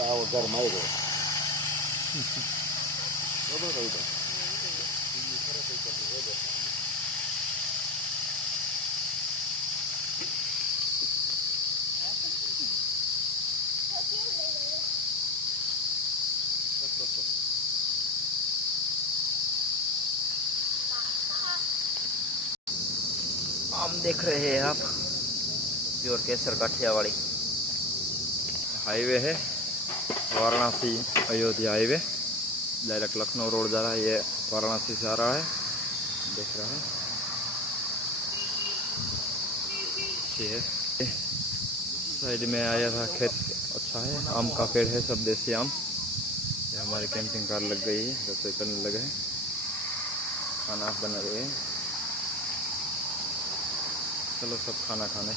આવો ઘર માર્યો બરોબર કહ્યું તો आम देख रहे हैं आप प्योर केसर काठियावाड़ी हाईवे है Varanasi Ayodhya highway direct Lucknow road जा रहा है। ये वाराणसी से आ रहा है देख रहा है अच्छी है। साइड में आया था खेत अच्छा है आम का पेड़ है सब देसी आम। ये हमारी कैंपिंग कार लग गई है रसोई करने लगे हैं खाना बना रहे हैं। चलो सब खाना खाने